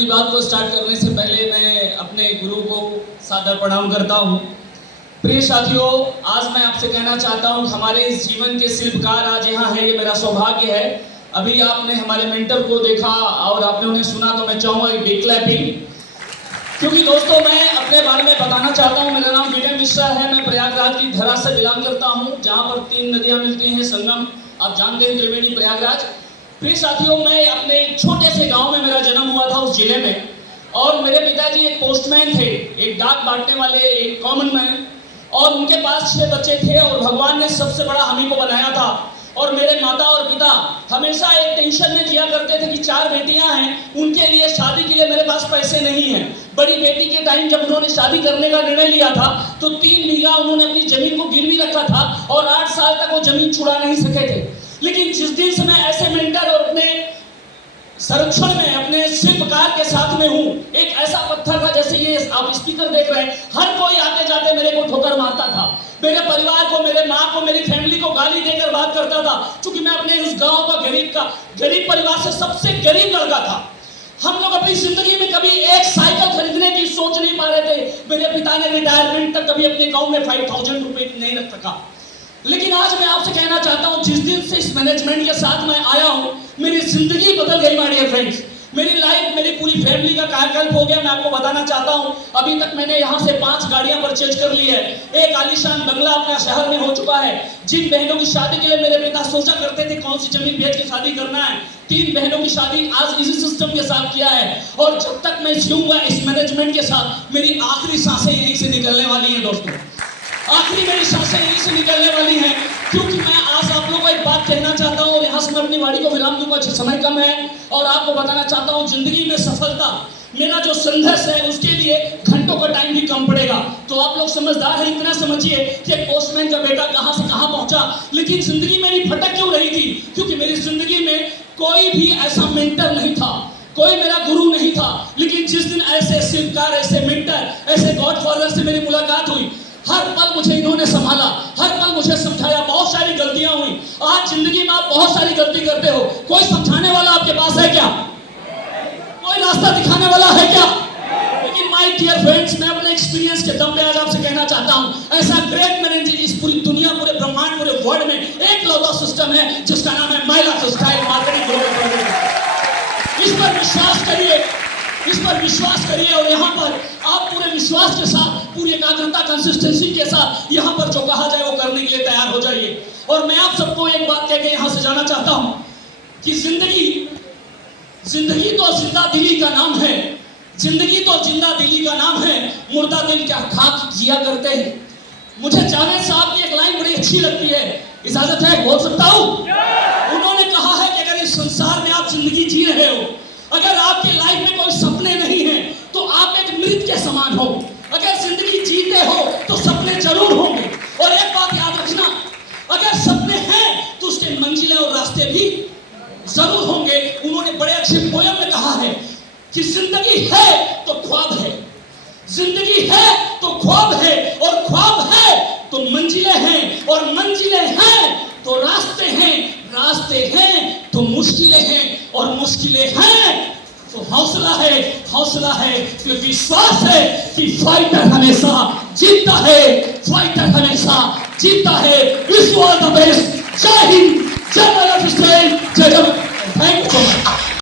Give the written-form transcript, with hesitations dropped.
अपनी बात को स्टार्ट करने से पहले मैं अपने गुरु को सादर प्रणाम करता हूँ। प्रिय साथियों, आज मैं आपसे कहना चाहता हूँ कि हमारे इस जीवन के शिल्पकार आज यहाँ है, ये मेरा सौभाग्य है। अभी आपने हमारे मेंटर को देखा और आपने उन्हें सुना, तो मैं चाहूँगा एक बिग क्लैपिंग, क्योंकि दोस्तों मैं अपने बारे में बताना चाहता हूँ। मेरा नाम विनय मिश्रा है, मैं प्रयागराज की धरा से बिलोंग करता हूँ, जहाँ पर 3 नदियाँ मिलती हैं, संगम आप जानते हैं, त्रिवेणी, प्रयागराज। प्रिय साथियों, मैं अपने छोटे से गांव में मेरा जन्म हुआ था, उस जिले में, और मेरे पिताजी एक पोस्टमैन थे, एक डाक बांटने वाले, एक कॉमन मैन, और उनके पास 6 बच्चे थे और भगवान ने सबसे बड़ा हम ही को बनाया था। और मेरे माता और पिता हमेशा एक टेंशन में जिया करते थे कि 4 बेटियां हैं, उनके लिए शादी के लिए मेरे पास पैसे नहीं हैं। बड़ी बेटी के टाइम जब उन्होंने शादी करने का निर्णय लिया था तो 3 बीघा उन्होंने अपनी जमीन को गिरवी रखा था और 8 साल तक वो जमीन छुड़ा नहीं सके थे। लेकिन जिस दिन से मैं ऐसे मेंटर और अपने संरक्षण में अपने शिल्पकार के साथ में हूँ, एक ऐसा पत्थर था, जैसे ये आप स्पीकर देख रहे हैं, हर कोई आते जाते मेरे को ठोकर मारता था। मेरे परिवार को, मेरे माँ को, मेरी फैमिली को गाली देकर बात करता था, क्योंकि मैं अपने उस गांव का गरीब परिवार से सबसे गरीब लड़का था। हम लोग अपनी जिंदगी में कभी एक साइकिल खरीदने की सोच नहीं पा रहे थे। मेरे पिता ने रिटायरमेंट तक कभी अपने गाँव में 5000 रुपए नहीं रख सका। लेकिन आज मैं आपसे कहना चाहता हूं, जिस दिन से इस मैनेजमेंट के साथ मैं आया हूं, मेरी जिंदगी बदल गई माय डियर फ्रेंड्स। मेरी लाइफ, मेरी पूरी फैमिली का कायाकल्प हो गया। मैं आपको बताना चाहता हूं, अभी तक मैंने यहां से 5 गाड़ियां परचेज कर ली है, एक आलीशान बंगला अपने शहर में हो चुका है। जिन बहनों की शादी के लिए मेरे पिता सोचा करते थे कौन सी जमीन बेच के शादी करना है, 3 बहनों की शादी आज इसी सिस्टम के साथ किया है। और जब तक मैं जीऊंगा इस मैनेजमेंट के साथ, मेरी आखिरी सांसें यहीं से निकलने वाली हैं दोस्तों, आखिरी मेरी सांसें यहीं से निकलने वाली हैं। क्योंकि मैं आज आप लोगों को एक बात कहना चाहता हूँ और यहाँ से मैं अपनी वाणी को विराम दूंगा, समय कम है, और आपको बताना चाहता हूँ जिंदगी में सफलता, मेरा जो संघर्ष है उसके लिए घंटों का टाइम भी कम पड़ेगा। तो आप लोग समझदार हैं, इतना समझिए कि पोस्टमैन का बेटा कहाँ से कहाँ पहुंचा। लेकिन जिंदगी मेरी भटक क्यों रही थी? क्योंकि मेरी जिंदगी में कोई भी ऐसा मेंटर नहीं था, कोई मेरा गुरु नहीं था। लेकिन जिस दिन ऐसे शिल्पकार, ऐसे मेंटर, ऐसे गॉडफादर से मेरी मुलाकात हुई, हर पल मुझे इन्होंने संभाला, हर पल मुझे समझाया। बहुत सारी गलतियां हुई, आज जिंदगी में आप बहुत सारी गलती करते हो, कोई समझाने वाला आपके पास है क्या? कोई रास्ता दिखाने वाला है क्या? लेकिन माय डियर फ्रेंड्स, मैं अपने एक्सपीरियंस के दम पे आज आपसे कहना चाहता हूं, ऐसा ग्रेट मैनेजमेंट इस पूरी दुनिया, पूरे ब्रह्मांड, पूरे वर्ल्ड में एक लौता सिस्टम है जिसका नाम है माय लाइफस्टाइल मार्केटिंग ग्लोबल। इस पर विश्वास करिए, इस पर विश्वास करिए, और यहाँ पर आप पूरे विश्वास के साथ, पूरी एकाग्रता, कंसिस्टेंसी के साथ यहाँ पर जो कहा जाए वो करने के लिए तैयार हो जाइए। और मैं आप सबको एक बात कह के यहाँ से जाना चाहता हूँ कि जिंदगी तो जिंदा दिली का नाम है, जिंदगी तो जिंदा दिली का नाम है, मुर्दा दिल क्या खाक जिया करते हैं। मुझे जावेद साहब की एक लाइन बड़ी अच्छी लगती है, इजाजत है बोल सकता हूँ? उन्होंने कहा है कि अगर इस संसार में आप जिंदगी जी रहे हो, अगर आपकी लाइफ में कोई सपने नहीं है तो आप एक मृत के समान हो। अगर जिंदगी जीते हो तो सपने जरूर होंगे। और एक बात याद रखना, अगर सपने हैं तो उसके मंजिलें और रास्ते भी जरूर होंगे। उन्होंने बड़े अच्छे पोयम में कहा है कि जिंदगी है तो ख्वाब है, जिंदगी है तो ख्वाब है, और ख्वाब है तो मंजिलें हैं, और मंजिलें हैं तो रास्ते हैं, रास्ते हैं तो मुश्किलें हैं, और मुश्किलें हैं तो हौसला है, फिर विश्वास है कि फाइटर हमेशा जीतता है, फाइटर हमेशा जीतता है। Wish you all the best. जय हिंद, जय लाइफस्टाइल, जय